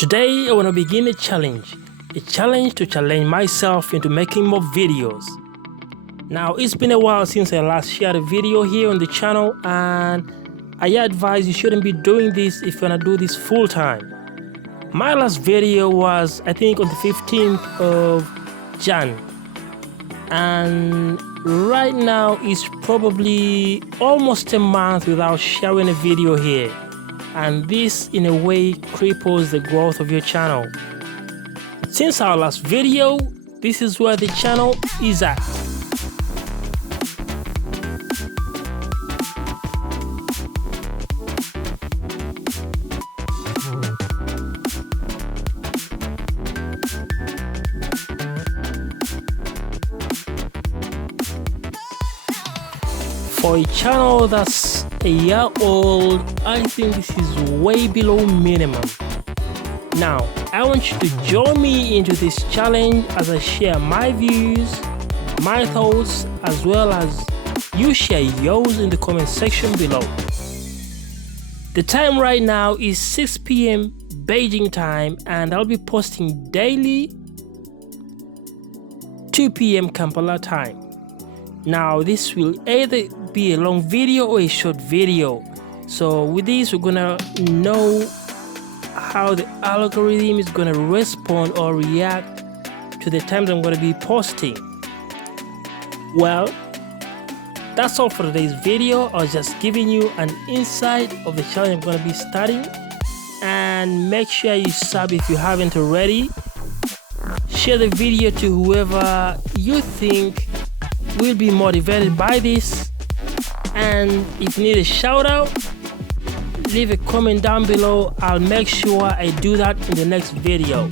Today I want to begin a challenge to challenge myself into making more videos. Now it's been a while since I last shared a video here on the channel, and I advise you shouldn't be doing this if you want to do this full time. My last video was I think on the 15th of Jan, and right now it's probably almost a month without sharing a video here, and this in a way cripples the growth of your channel. Since our last video, this is where the channel is at. For a channel that's a year old, I think this is way below minimum. Now, I want you to join me into this challenge as I share my views, my thoughts, as well as you share yours in the comment section below. The time right now is 6 p.m. Beijing time, and I'll be posting daily 2 p.m. Kampala time. Now this will either be a long video or a short video. So with this, we're gonna know how the algorithm is gonna respond or react to the times I'm gonna be posting. Well, that's all for today's video. I was just giving you an insight of the challenge I'm gonna be starting. And make sure you sub if you haven't already. Share the video to whoever you think will be motivated by this, and if you need a shout out, leave a comment down below. I'll make sure I do that in the next video.